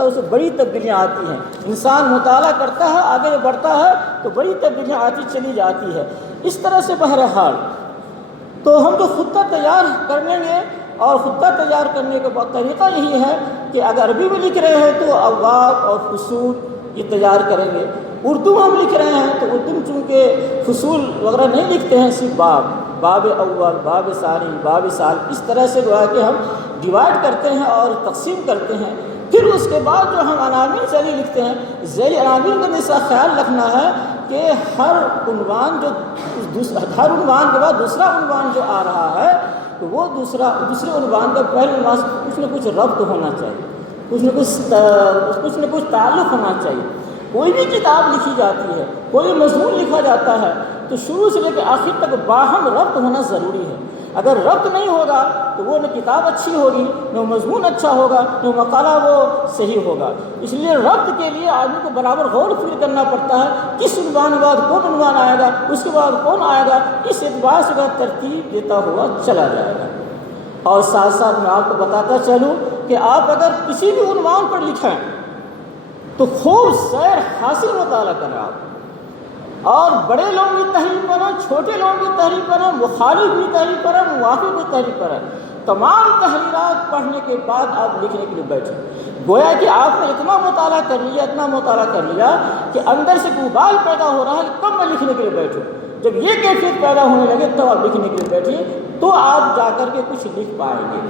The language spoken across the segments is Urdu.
ہے اسے بڑی تبدیلیاں آتی ہیں. انسان مطالعہ کرتا ہے، آگے بڑھتا ہے تو بڑی تبدیلیاں آتی چلی جاتی ہے. اس طرح سے بہرحال تو ہم جو خطہ تیار کر لیں گے، اور خطہ تیار کرنے کا طریقہ یہی ہے کہ اگر عربی میں لکھ رہے ہیں تو ابواب اور فصول یہ تیار کریں گے. اردو ہم لکھ رہے ہیں تو اردو میں چونکہ فصول وغیرہ نہیں لکھتے ہیں، صرف باب اول، باب ثانی، باب ثالث، اس طرح سے گویا کہ ہم ڈیوائڈ کرتے ہیں اور تقسیم کرتے ہیں. پھر اس کے بعد جو ہم عناوین ذیلی لکھتے ہیں، ذیلی عناوین کا اس کا خیال رکھنا ہے کہ ہر عنوان ہر عنوان کے بعد دوسرا عنوان جو آ رہا ہے تو وہ دوسرے عنوان کا پہلے عنوان سے کچھ نہ کچھ ربط ہونا چاہیے، کچھ نہ کچھ تعلق ہونا چاہیے. کوئی بھی کتاب لکھی جاتی ہے، کوئی مضمون لکھا جاتا ہے تو شروع سے لے کے آخر تک باہم ربط ہونا ضروری ہے. اگر ربط نہیں ہوگا تو وہ نہ کتاب اچھی ہوگی، نہ مضمون اچھا ہوگا، نہ مقالہ وہ صحیح ہوگا. اس لیے ربط کے لیے آدمی کو برابر غور و فکر کرنا پڑتا ہے، کس عنوان کے بعد کون عنوان آئے گا، اس کے بعد کون آئے گا، اس اعتبار سے ترتیب دیتا ہوا چلا جائے گا. اور ساتھ ساتھ میں آپ کو بتاتا چلوں کہ آپ اگر کسی بھی عنوان پر لکھیں تو خوب سیر حاصل مطالعہ کریں آپ، اور بڑے لوگوں کی تحریر پڑھیں، چھوٹے لوگوں کی تحریر پڑھیں، مخالف کی تحریر پڑھیں، موافق کی تحریر پڑھیں. تمام تحریرات پڑھنے کے بعد آپ لکھنے کے لیے بیٹھیں. گویا کہ آپ نے اتنا مطالعہ کر لیا کہ اندر سے غبار پیدا ہو رہا ہے کہ کب میں لکھنے کے لیے بیٹھوں. جب یہ کیفیت پیدا ہونے لگے تب آپ لکھنے کے لیے بیٹھیے، تو آپ جا کر کے کچھ لکھ پائیں گے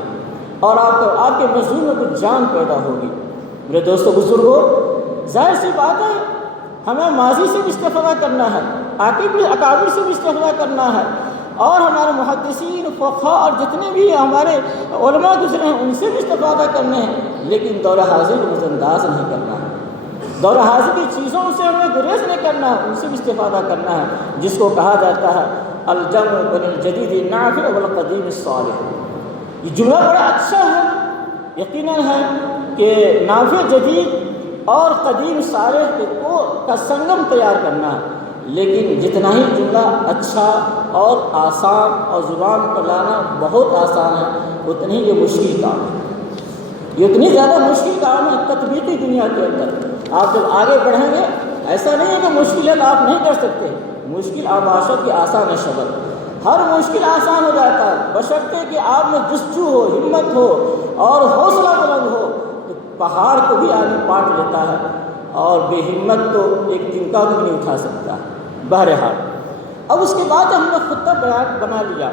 اور آپ کے مضمون میں کچھ جان پیدا ہوگی. میرے دوستوں بزرگوں، ظاہر سی بات ہے ہمیں ماضی سے بھی استفادہ کرنا ہے، اکابر سے بھی استفادہ کرنا ہے، اور ہمارے محدثین، فقہاء اور جتنے بھی ہمارے علماء گزرے ہیں ان سے بھی استفادہ کرنے ہیں. لیکن دور حاضر کو نظر انداز نہیں کرنا ہے، دور حاضر کی چیزوں سے ہمیں گریز نہیں کرنا ہے، ان سے بھی استفادہ کرنا ہے، جس کو کہا جاتا ہے الجمع بین الجدید النافع والقدیم الصالح. یہ جملہ بڑا اچھا ہے، یقیناً ہے کہ نافع جدید اور قدیم صالح کا سنگم تیار کرنا ہے. لیکن جتنا ہی جملہ اچھا اور آسان اور زبان پر لانا بہت آسان ہے، اتنی ہی یہ مشکل کام ہے. یہ اتنی زیادہ مشکل کام ہے تطبیقی دنیا کے اندر. آپ جب آگے بڑھیں گے، ایسا نہیں ہے کہ مشکل آپ نہیں کر سکتے، مشکل آباشت کی آسان ہے شبر. ہر مشکل آسان ہو جاتا ہے بشرطے کہ آپ میں جستجو ہو، ہمت ہو اور حوصلہ بلند ہو. تو پہاڑ کو بھی آدمی پاٹ لیتا ہے، اور بے ہمت تو ایک تنکا کو بھی نہیں اٹھا سکتا. بہرحال اب اس کے بعد ہم نے خطہ بنا لیا،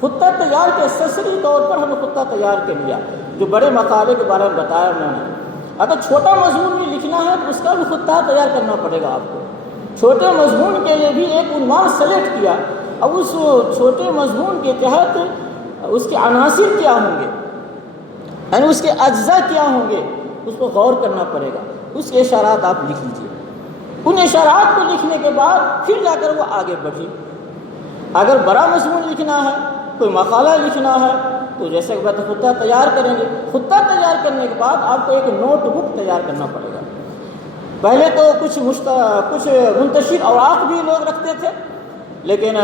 خطہ تیار کے سسری طور پر ہم نے خطہ تیار کر لیا. جو بڑے مقالے کے بارے میں بتایا میں نے، اگر چھوٹا مضمون بھی لکھنا ہے تو اس کا بھی خطہ تیار کرنا پڑے گا آپ کو. چھوٹے مضمون کے لیے بھی ایک عنوان سلیکٹ کیا. اب اس چھوٹے مضمون کے تحت اس کے عناصر کیا ہوں گے، یعنی اس کے اجزاء کیا ہوں گے، اس کو غور کرنا پڑے گا. اس کے اشارات آپ لکھ لیجیے. ان اشارات کو لکھنے کے بعد پھر جا کر وہ آگے بڑھی. اگر بڑا مضمون لکھنا ہے، کوئی مقالہ لکھنا ہے، تو جیسے کہ خطہ تیار کریں گے. خطہ تیار کرنے کے بعد آپ کو ایک نوٹ بک تیار کرنا پڑے گا. پہلے تو کچھ منتشر اوراق بھی لوگ رکھتے تھے، لیکن